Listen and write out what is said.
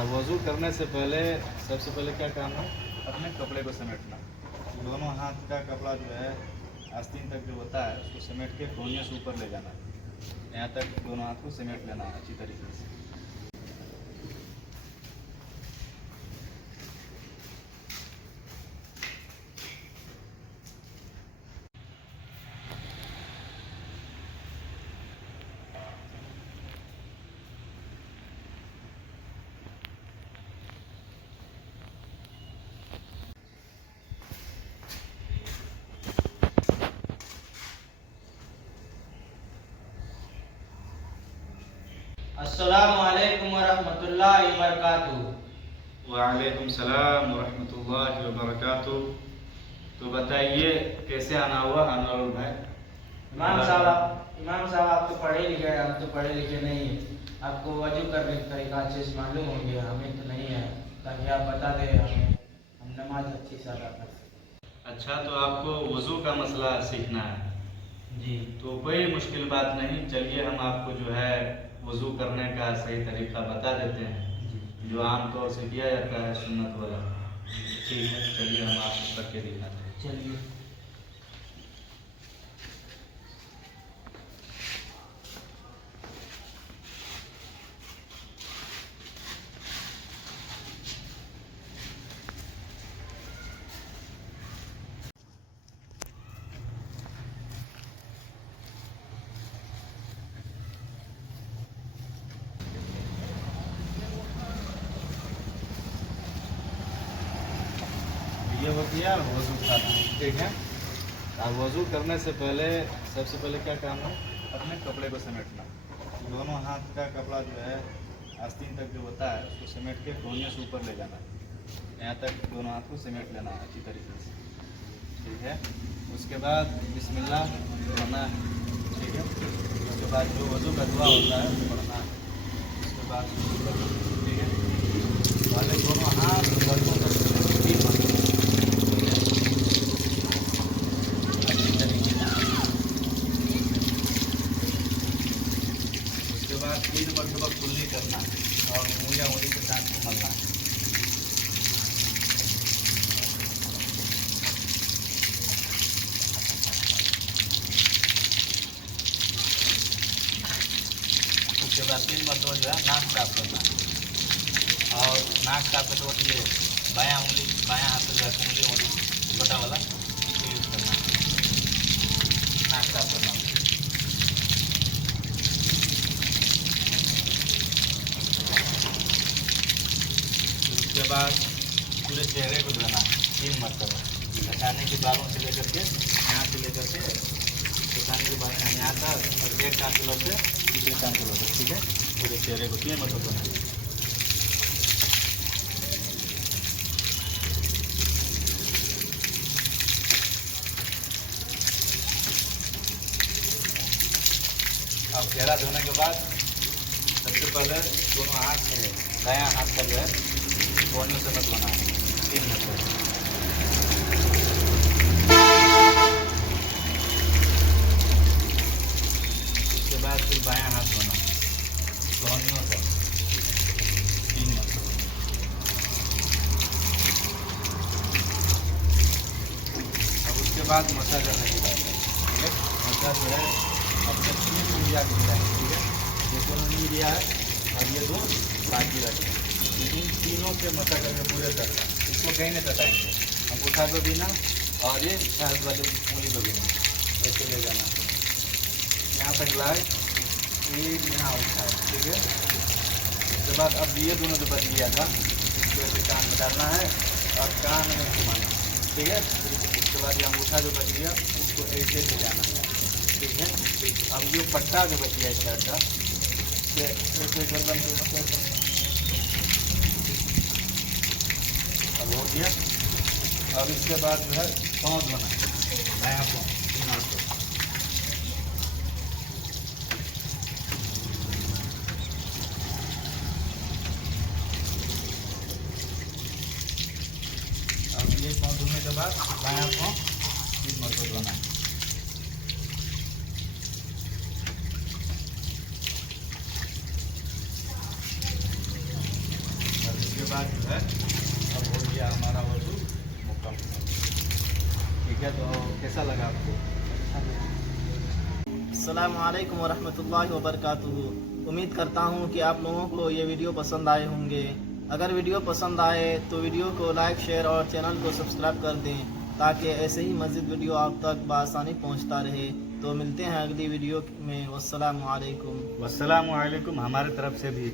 और वज़ू करने से पहले सबसे पहले क्या काम है, अपने कपड़े को समेटना। दोनों हाथ का कपड़ा जो है आस्तीन तक जो होता है उसको समेट के कोहनियों से ऊपर ले जाना, यहाँ तक दोनों हाथ को समेट लेना अच्छी तरीके से। अस्सलामु अलैकुम वरहमतुल्लाहि वबरकातुहू। वालेकुम सलाम वरहमतुल्लाहि वबरकातुह। तो बताइए कैसे आना हुआ अनवरुल भाई? इमाम साहब आप तो पढ़े लिखे हैं, हम तो पढ़े लिखे नहीं हैं। आपको वजू करने का तरीका अच्छे से मालूम होंगे, हमें तो नहीं है, ताकि आप बता दें हमें, हम नमाज अच्छी से अदा कर सकें। अच्छा, तो आपको वज़ू का मसला सीखना है जी, तो कोई मुश्किल बात नहीं। चलिए हम आपको जो है वज़ू करने का सही तरीका बता देते हैं, जो आम तौर से किया जाता है सुन्नत वाला। ठीक है, चलिए हम आपको करके दिखाते हैं। चलिए। ये हो गया वज़ू खाना, ठीक है। और वज़ू करने से पहले सबसे पहले क्या काम है, अपने कपड़े को समेटना। दोनों हाथ का कपड़ा जो है आस्तीन तक जो होता है उसको समेट के कोहनियों से ऊपर ले जाना, यहाँ तक दोनों हाथ को समेट लेना अच्छी तरीके से, ठीक है। उसके बाद बिस्मिल्लाह पढ़ना है, ठीक है। उसके बाद जो वज़ू का दुआ होता है वो पढ़ना है। उसके बाद ठीक है, पहले दोनों हाथ बल्कों पर तीन मारना, अच्छी तरीके से। उसके बाद 3 मरतबा कुल्ली करना और उंगली के साथ को मलना है। उसके बाद 3 मरतबा जो है नाक साफ करना और नाक साफ करते वक्त ये बायां हाथ से जो है उंगली छोटा वाला यूज करना, नाक साफ करना। उसके बाद पूरे चेहरे को धोना 3 मरतबा, हटाने के बालों से लेकर के यहाँ से लेकर के हटाने के बाद यहाँ तक और एक कान किलो से दूसरे कान किलो तक, ठीक है। पूरे चेहरे को 3 मरतबा धोना। अब चेहरा धोने के बाद सबसे पहले दोनों हाथ है दायां हाथ का जो है कोहनियों से मत धोना है 3 मरतबा। उसके बाद फिर बायां हाथ धोना कोहनियों से 3 मरतबा। अब उसके बाद मसा करने की बात है, ठीक है। मसा जो है अपने 3 उंगलियां गिराएंगे, ठीक है। ये दोनों नहीं दिया है और ये 2 बाकी रखें, इन तीनों से मसा करके पूरे तक इसको कहीं नहीं तटाएंगे, अंगूठा को भी ना और ये साइड वाली उंगली को भी ना, ऐसे ले जाना यहाँ तक लाए, एक यहाँ उठाए, ठीक है। उसके बाद अब ये दोनों जो बच गया था इसको ऐसे कान में डालना है और कान में घुमाना, ठीक है। उसके बाद ये अंगूठा जो बच गया उसको ऐसे ले जाना है, ठीक है। अब ये पट्टा जो बच गया इस तरह का ऐसे गर्दन पे अब हो गया। अब इसके बाद जो है पाँव धोना, दायां पाँव 3 मरतबा। अब ये पाँव धोने के बाद दायां पाँव 3 मरतबा धोना है। बाद जो है अब हो गया हमारा वजू मुकम्मल। ठीक है, तो कैसा लगा आपको? अस्सलामु अलैकुम वरहमतुल्लाहि वबरकातुहू। उम्मीद करता हूँ कि आप लोगों को ये वीडियो पसंद आए होंगे। अगर वीडियो पसंद आए तो वीडियो को लाइक, शेयर और चैनल को सब्सक्राइब कर दें ताकि ऐसे ही मज़ीद वीडियो आप तक बआसानी पहुँचता रहे। तो मिलते हैं अगली वीडियो में। वस्सलामु अलैकुम। वस्सलामु अलैकुम हमारे तरफ से भी।